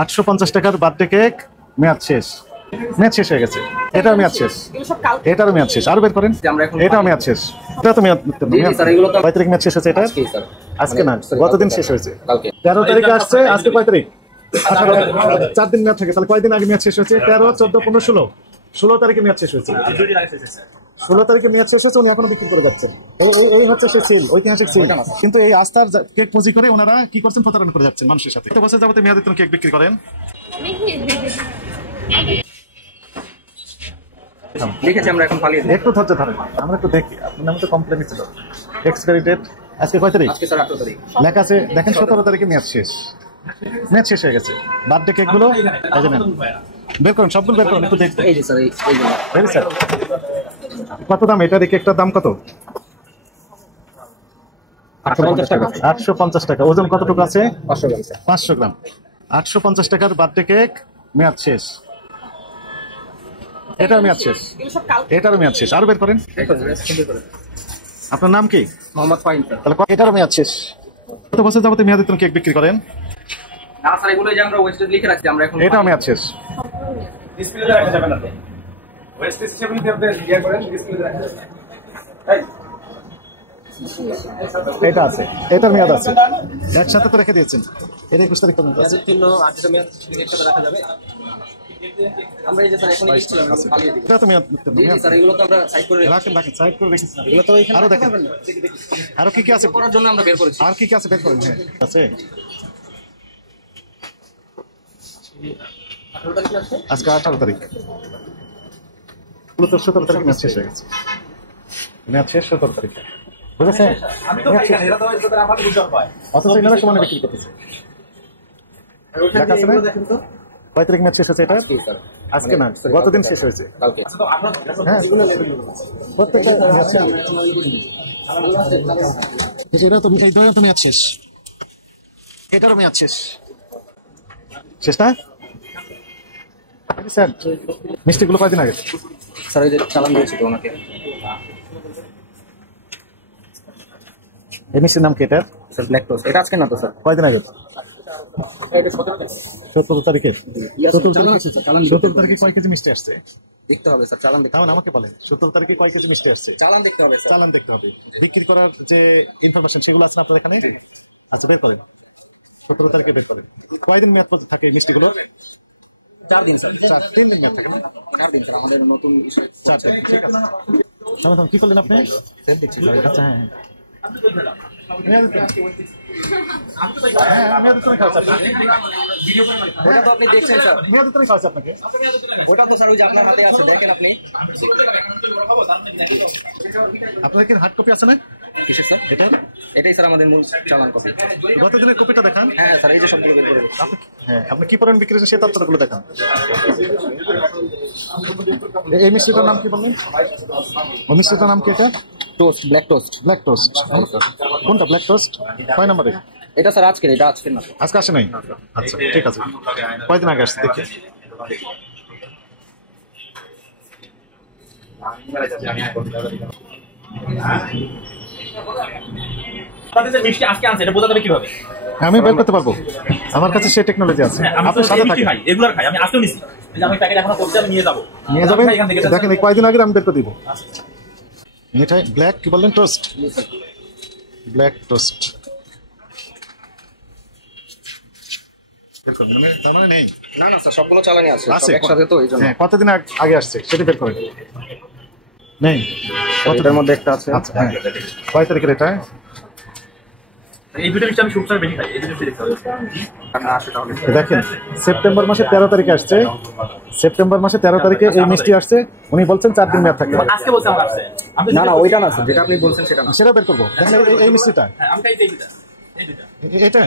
850 টাকার birthday cake মেয়াদ শেষ। মেয়াদ শেষ হয়ে গেছে। এটাও মেয়াদ শেষ। এটারও মেয়াদ শেষ। আরো বের করেন। এটাও মেয়াদ শেষ। এটা তো মেয়াদ কয় তারিখ মেয়াদ শেষ হয়েছে এটা? আজকে না, গতদিন শেষ হয়েছে। 13 তারিখে আসছে, আজকে কয় তারিখ? 4 দিন মেয়াদ থাকে। তাহলে কয়দিন আগে মেয়াদ শেষ হয়েছে? 13, 14, 15, 16। 16 তারিখে মেয়াদ শেষ হয়েছে। 16 তারিখে মেয়াদ শেষ হয়েছে, উনি এখনো বিক্রি করে যাচ্ছেন। এই হচ্ছে সে সিল, ঐতিহাসিক সিল। কিন্তু এই আস্থার কেক পুঁজি করে ওনারা কি করছেন? প্রতারণা করে যাচ্ছেন মানুষের সাথে। কত বছর যাবত মেয়াদের কেক বিক্রি করেন? লিখেছি আমরা, এখন পালিয়ে একটু ধৈর্য ধরেন, আমরা একটু দেখি। আপনার নামে তো কমপ্লেন ছিল। এক্সপায়ারি ডেট আজকে কয় তারিখ? আজকে স্যার 18 তারিখ লেখা আছে, দেখেন 17 তারিখে মেয়াদ শেষ। মেয়াদ শেষ হয়ে গেছে। বার্থডে কেক গুলো বের করুন, সবগুলো বের করুন, একটু দেখুন। এই যে স্যার, এই যে ভেরি স্যার। কত দাম এটার? এই কেকটার দাম কত? 850 টাকা। 850 টাকা। ওজন কতটুকু আছে? 500 গ্রাম। 500 গ্রাম। 850 টাকার বার্থডে কেক মেয়াদ শেষ। এটাও মেয়াদ শেষ। এটারও মেয়াদ শেষ। আরো বের করেন। আপনার নাম কি? মোহাম্মদ ফাহিম স্যার। তাহলে এটারও মেয়াদ শেষ। কত বছর যাবত মেয়াদে তুমি কেক বিক্রি করেন? না স্যার, এগুলো যে আমরা ওয়েস্টেজ লিখে রাখছি, আমরা এখন এটাও মেয়াদ শেষ। ডিসপ্লেতে রাখা যাবে না। ওয়েস্টেজ হিসেবে যদি আপনি ইয়া করেন, ডিসপ্লেতে রাখা যাবে। তাই এটা আছে, এটার মেয়াদ আছে। একসাথে তো রেখে দিয়েছেন। এটা 21 তারিখ পর্যন্ত আছে। জন্য 8 মেয়াদ একসাথে রাখা যাবে। আমরা এই যে স্যার এখন লিখছিলাম, পালিয়ে দিব। এটা তো মেয়াদ স্যার, এগুলো তো আমরা সাইড করে রাখেন, সাইড করে রেখেছি। এগুলো তো এখানে আরো দেখেন, আরো কি কি আছে করার জন্য আমরা বের করেছি। আর কি কি আছে বের করেন। হ্যাঁ আছে। আজকে 18 তারিখ। 17 তারিখ মেয়াদ শেষ হয়ে গেছে। মেয়াদ শেষ 17 তারিখে, বুঝেছেন? আমি তো ভাই এরা তো এদের আমার বুঝার পায়। অথচ এনারা সমানে বিক্রি করতেছে। এগুলো দেখেন তো। কয় তারিখ মেয়াদ শেষ হয়েছে এটা? আজকে স্যার। আজকে না, গতদিন শেষ হয়েছে। কালকে। আচ্ছা, তো আপনারা হ্যাঁ, এগুলো লেভেল প্রত্যেকটা মেয়াদ শেষ। এরা তো এই দইও তো মেয়াদ শেষ। এটারও মেয়াদ শেষ। শেষ না? স্যার, মিষ্টিগুলো কয়দিন আগে? স্যার এই যে চালান দিয়েছি তো ওনাকে। এই মিষ্টির নাম কি এটার? Sir black toast. এটা আজকে না তো স্যার। কয়দিন আগে? এটা 17 তারিখ। 17 তারিখে। চালান আছে স্যার, চালান 17 তারিখে কয় কেজি মিষ্টি আসছে? দেখতে হবে স্যার, চালান দেখতে তাহলে হবে। আমাকে বলেন 17 তারিখে কয় কেজি মিষ্টি আসছে? চালান দেখতে হবে স্যার। চালান দেখতে হবে। বিক্রি করার যে ইনফরমেশন সেগুলো আছে না আপনার এখানে? আচ্ছা, বের করেন। 17 তারিখে বের করেন। কয়দিন মেয়াদ পর্যন্ত থাকে এই মিষ্টিগুলো? 4 দিন স্যার। 3 দিন মেয়াদ থাকে না? 4 দিন স্যার, আমাদের নতুন ইস্যু। 4 দিন, ঠিক আছে। সমাধান কি করলেন আপনি? সেভ দিচ্ছি স্যার। আচ্ছা, হ্যাঁ মেয়াদের তুমি খাওয়াচ্ছে আপনাকে। ওটা তো আপনি দেখছেন স্যার। মেয়াদের তুমি খাওয়াচ্ছে আপনাকে। ওটা তো স্যার ওই যে আপনার হাতে আছে, দেখেন আপনি। আপনাদের কি হার্ড কপি আছে না কিসের স্যার? এটা? এটাই স্যার আমাদের মূল চালান কপি। গত দিনের কপিটা দেখান। হ্যাঁ স্যার, এই যে সবগুলো বের করে দিচ্ছি। আপনি কি পরিমাণ বিক্রি করেছেন সেই তথ্যগুলো দেখান। এই মিষ্টিটার নাম কি বললেন? ওই মিষ্টিটার নাম কি? এটা toast, black toast. Black toast. কোনটা ব্ল্যাক টোস্ট? কয় নম্বরে? এটা স্যার আজকের, এটা আজকের না। আজকে আসে নাই? আচ্ছা, ঠিক আছে। কয়দিন আগে আসছে দেখি। মিষ্টি আজকে আনছে, এটা বোঝা যাবে কিভাবে? আমি বের করতে পারবো, আমার কাছে সেই টেকনোলজি আছে। আপনার সাথে থাকে। খাই রেগুলার খাই, আমি আজকেও নিছি। এই যে আমি প্যাকেট এখনো করছি, আমি নিয়ে যাব। নিয়ে যাবেন। দেখেন এই কয়দিন আগে আমি বের করে দিব। মিঠাই ব্ল্যাক কি বললেন? টোস্ট, ব্ল্যাক টোস্ট বের করুন। মানে তার মানে নেই? না না স্যার, সবগুলো চালানি আছে আছে একসাথে, তো এই জন্য। হ্যাঁ, কতদিন আগে আসছে সেটা বের করেন। নেই? এটার মধ্যে একটা আছে। আচ্ছা, হ্যাঁ। কয় তারিখের এটা? এই দুটো মিষ্টি আমি সবসময় বেশি খাই, এই দুটো মিষ্টি দেখতে হবে। না আসে তাহলে। দেখেন, সেপ্টেম্বর মাসে 13 তারিখে আসছে। সেপ্টেম্বর মাসে 13 তারিখে এই মিষ্টি আসছে। উনি বলছেন 4 দিন মেয়াদ থাকে। আজকে বলছে আমার আসছে। না না, ওইটা না স্যার, যেটা আপনি বলছেন সেটা না। সেটা বের করবো। দেখেন এই মিষ্টিটা, হ্যাঁ আমি খাই এই দুটো। এই দুটো। এটা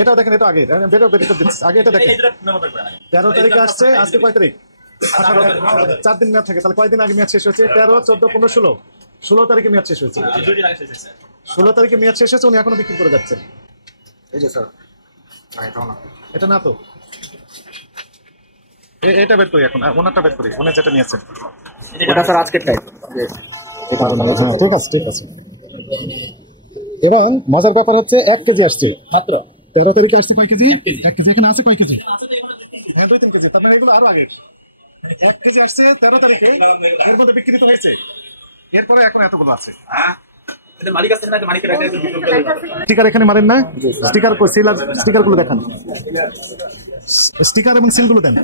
এটা দেখেন, এটা আগে বের করে দিচ্ছি। আগে এটা দেখেন, এই দুটো মেমো করে রাখেন। 13 তারিখে আসছে। আজকে কয় তারিখ? 4 দিন মেয়াদ থাকে। তাহলে কয়দিন আগে মেয়াদ শেষ হয়েছে? 13, 14, 15, 16। 16 তারিখে মেয়াদ শেষ হয়েছে। 2 দিন আগে শেষ হয়েছে। 16 তারিখে মেয়াদ শেষ হয়েছে, উনি এখনো বিক্রি করে যাচ্ছেন। এই যে স্যার, এটাও না। এটা না তো, এটা বের করি এখন। ওনারটা বের করি, উনি যেটা নিয়েছেন। এটা স্যার আজকের টাইপ। এটা হ্যাঁ, ঠিক আছে, ঠিক আছে। এবং মজার ব্যাপার হচ্ছে 1 কেজি আসছে। মাত্র 13 তারিখে আসছে কয় কেজি? 1 কেজি। এখানে আছে কয় কেজি? হ্যাঁ 2-3 কেজি। তার মানে এগুলো আরো আগের। 1 কেজি আসছে 13 তারিখে, এর মধ্যে বিক্রিত হয়েছে, এরপরে এখন এতগুলো আছে। মালিক আছে না, মালিকের একটা স্টিকার এখানে মারেন না? স্টিকার কই? সিল আর স্টিকার গুলো দেখান। স্টিকার এবং সিল গুলো দেন।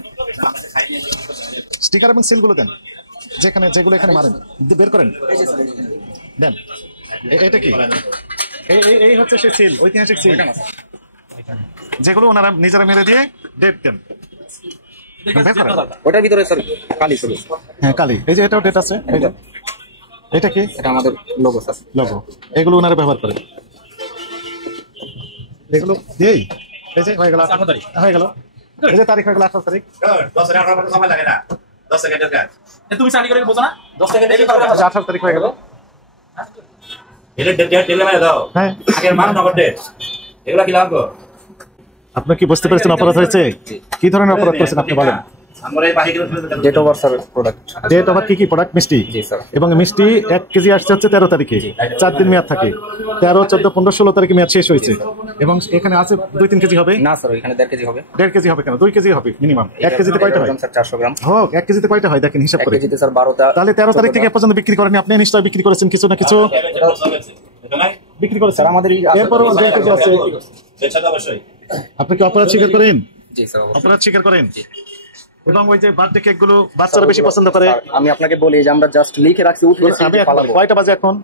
স্টিকার এবং সিল গুলো দেন, যেখানে যেগুলো এখানে মারেন বের করেন দেন। এটা কি? এই হচ্ছে সেই সিল, ঐতিহাসিক সিল, যেগুলো ওনারা নিজেরা মেরে দিয়ে ডেট দেন। বের করেন। ওটার ভিতরে স্যার কালি শুরু। হ্যাঁ কালি। এই যে এটাও ডেট আছে। এটা কি? এটা আমাদের লোগো স্যার। লোগো। এগুলো ওনারা ব্যবহার করেন। এগুলো এই যে হয়ে গেল 18 তারিখ, হয়ে গেল। এই যে তারিখ হয়ে গেল 18 তারিখ। 10 টাকা আপনার সময় লাগে না, 10 সেকেন্ডের কাজ। তুমি চালি করে বোঝো না, 10 সেকেন্ড দেখে করবে। 18 তারিখ হয়ে গেল। এটা ডেট টেলে মানে দাও। হ্যাঁ আগের মান নগদ ডেট, এগুলা কি লাগবে? আপনি কি বুঝতে পেরেছেন অপরাধ হয়েছে? কি ধরনের অপরাধ করেছেন আপনি বলেন? আমরা এই পাখি date over sir product. Date over কি কি প্রোডাক্ট? মিষ্টি। জি স্যার। এবং মিষ্টি 1 কেজি আসছে হচ্ছে 13 তারিখে, 4 দিন মেয়াদ থাকে। 13, 14, 15, 16 তারিখে মেয়াদ শেষ হয়েছে। এবং এখানে আছে 2-3 কেজি হবে না স্যার, এখানে 1.5 কেজি হবে। 1.5 কেজি হবে কেন? 2 কেজি হবে মিনিমাম। 1 কেজিতে কয়টা হয়? স্যার 400 গ্রাম। হোক 1 কেজিতে কয়টা হয় দেখেন হিসাব 1 করে। কেজিতে স্যার 12টা। তাহলে 13 তারিখ থেকে এ পর্যন্ত বিক্রি করেন আপনি, নিশ্চয়ই বিক্রি করেছেন কিছু না কিছু বিক্রি করেছেন। স্যার আমাদের এরপরও 1 কেজি আছে। অবশ্যই। আপনি কি অপরাধ স্বীকার করেন? জি স্যার অবশ্যই। অপরাধ স্বীকার করেন। এবং ওই যে বার্থডে কেক গুলো বাচ্চারা বেশি পছন্দ করে। আমি আপনাকে বলি যে আমরা জাস্ট লিখে রাখছি, উঠিয়ে আমি কয়টা বাজে এখন?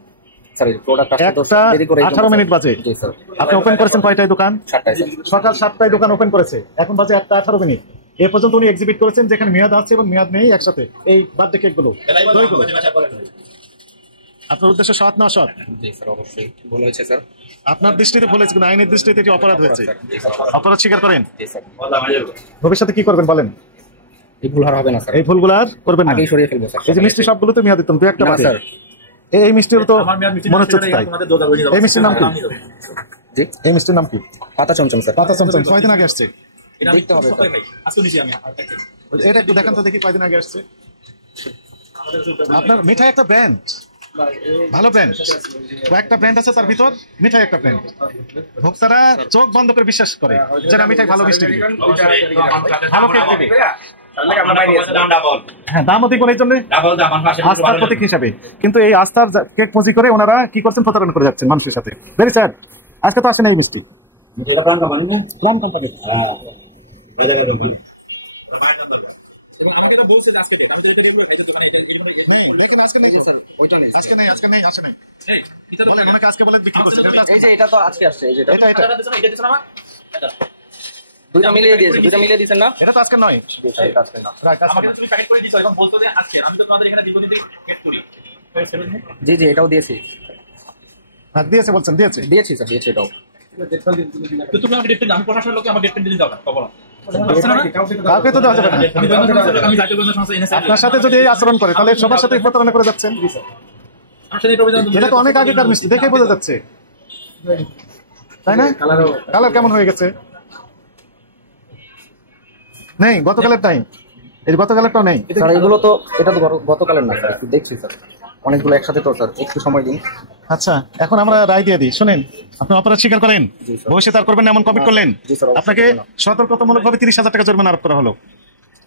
স্যার এই প্রোডাক্ট আসতে তো 1টা দেরি করে 18 মিনিট বাজে। জি স্যার। আপনি ওপেন করেছেন কয়টায় দোকান? 7টায় স্যার। সকাল 7টায় দোকান ওপেন করেছে, এখন বাজে 1টা 18 মিনিট। এ পর্যন্ত উনি এক্সিবিট করেছেন যেখানে মেয়াদ আছে এবং মেয়াদ নেই একসাথে, এই বার্থডে কেক গুলো। আপনার উদ্দেশ্য সৎ না অসৎ? জি স্যার অবশ্যই ভুল হয়েছে স্যার। আপনার দৃষ্টিতে ভুল হয়েছে, কিন্তু আইনের দৃষ্টিতে এটি অপরাধ হয়েছে। জি স্যার। অপরাধ স্বীকার করেন। জি স্যার। ভবিষ্যতে কি করবেন বলেন? এই ভুল আর হবে না স্যার। এই ভুলগুলো আর করবেন না। আগেই সরিয়ে ফেলবো স্যার। এই যে মিষ্টি সবগুলো তো মেয়াদ দিতাম, 2-1টা না বাদে। স্যার। এই মিষ্টির তো মনে হচ্ছে তাই। এই মিষ্টির নাম কি? জি এই মিষ্টির নাম কি? পাতা চমচম স্যার। পাতা চমচম। কয়দিন আগে আসছে? দেখতে হবে স্যার। এটা একটু দেখান তো দেখি কয়দিন আগে আসছে। আপনার মিঠাই একটা ব্র্যান্ড, ভালো ব্র্যান্ড, কয়েকটা ব্র্যান্ড আছে তার ভিতর মিঠাই একটা ব্র্যান্ড। ভোক্তারা চোখ বন্ধ করে বিশ্বাস করে যে না মিঠাই ভালো মিষ্টি দিবে, ভালো কেক দিবে। হ্যাঁ দামও দিব এই জন্য আস্থার প্রতীক হিসাবে। কিন্তু এই আস্থার কেক পুঁজি করে ওনারা কি করছেন? প্রতারণা করে যাচ্ছেন মানুষের সাথে। Very sad. আজকে তো আসেন এই মিষ্টি। এটা প্রাণ কোম্পানি না? প্রাণ কোম্পানি। হ্যাঁ, রাজাকার কোম্পানি। ওরা মায়ের নাম দরকার। এবং আমাকে তো বলছে যে আজকে ডেট, আমি তো এটা রেগুলার খাইতে দোকানে এটা এই মানে নেই, দেখেন আজকে নেই এই যে তো। স্যার ওইটা নেই। আজকে নেই, আজকে নেই, আসে নেই। এই এটা তো বলেন ওনাকে আজকে বলে বিক্রি করছেন। এটা তো আজকে এই যে এটা তো আজকে আসছে। এই যে এটা এটা এটা দিছ না আমার দুইটা মিলিয়ে দিয়েছে, দুইটা মিলিয়ে দিয়েছেন না? এটা তো আজকে নয়। জি স্যার এটা আজকে না। রাইট, আমাকে তো তুমি প্যাকেট করে দিছো, এখন বলছো যে আজকে। আমি তো তোমাদের এখানে দীর্ঘদিন থেকে গেট করি। জি জি এটাও দিয়েছি। হ্যাঁ দিয়েছে বলছেন, দিয়েছে। দিয়েছি স্যার, দিয়েছি এটাও। তো তুমি আমাকে ডেট পেন, আমি প্রশাসনের লোকে আমার ডেট পেন দিতে দাও না কখনো। কাউকে তো দেওয়া যাবে না। আমি গোয়েন্দা সংস্থা, আমি জাতীয় গোয়েন্দা সংস্থা এনএসআই। আপনার সাথে যদি এই আচরণ করে তাহলে সবার সাথে প্রতারণা করে যাচ্ছেন। আমার সাথে এটা অভিযান এটা তো অনেক আগেকার মিষ্টি, দেখে বোঝা যাচ্ছে, তাই না? কালার কেমন হয়ে গেছে? নেই গতকালের টাইম, এই গতকালেরটাও নেই। স্যার এগুলো তো এটা তো গতকালের না স্যার, একটু দেখছি স্যার, অনেকগুলো একসাথে তো স্যার, একটু সময় দিন। আচ্ছা এখন আমরা রায় দিয়ে দিই। শুনেন, আপনি অপরাধ স্বীকার করেন, জি স্যার। ভবিষ্যতে আর করবেন না এমন কমিট করলেন। জি স্যার, অবশ্যই আপনাকে করবো না। সতর্কতামূলকভাবে 30,000 টাকা জরিমানা আরোপ করা হলো।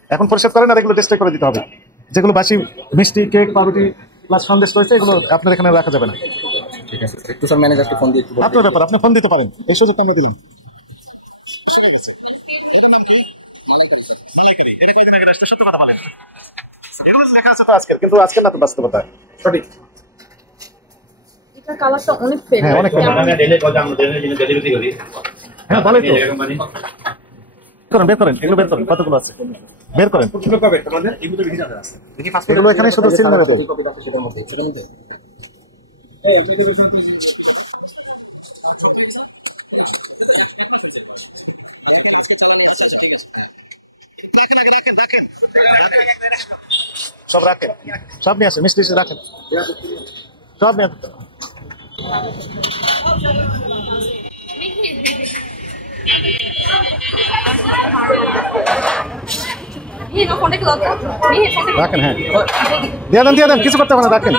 এখন পরিশোধ করেন আর এগুলো ডিস্ট্রয় করে দিতে হবে। যেগুলো বাসি মিষ্টি, কেক, পাউরুটি প্লাস সন্দেশ রয়েছে এগুলো আপনার এখানে রাখা যাবে না। ঠিক আছে স্যার, একটু স্যার ম্যানেজারকে ফোন দিয়ে একটু বলতে আপনার ব্যাপার, আপনি ফোন দিতে পারেন, এই সুযোগটা আমরা দিলাম। শুকে গেছে। এটার নাম কি? মালাইকারি স্যার। মালাইকারি। এটা কয়দিন আগে আসছে? সত্য কথা বলেন। এগুলো লেখা আছে তো আজকের, কিন্তু আজকের না তো বাস্তবতা। সঠিক। এটা কালারটা অনেক ফেড। হ্যাঁ অনেক আমরা ডেলে কথা আমরা ডেলিভারি করি। হ্যাঁ বলে তো। কোম্পানি করেন, বের করেন, এগুলো বের করেন, কতগুলো আছে বের করেন। পুরো কবে তোমাদের এগুলো বেশি জানা আছে। এগুলো এখানে শুধু সিল মেরে দেয়। কপিটা আছে সেটার মধ্যে। এই আপনি এটা বের করতে ওই পিটাটা ছোট হয়ে গেছে না? এটা তো এক মাস হয়েছে এবার। দেখেন আজকে চালানি আছে। আচ্ছা ঠিক আছে। হ্যাঁ রাখেন আগে, রাখেন রাখেন সব রাখেন, সব নিয়ে আসেন, মিষ্টি রাখেন, সব নিয়ে আসেন। রাখেন, হ্যাঁ দিয়ে দেন, দিয়ে দেন, কিছু করতে হবে না, রাখেন।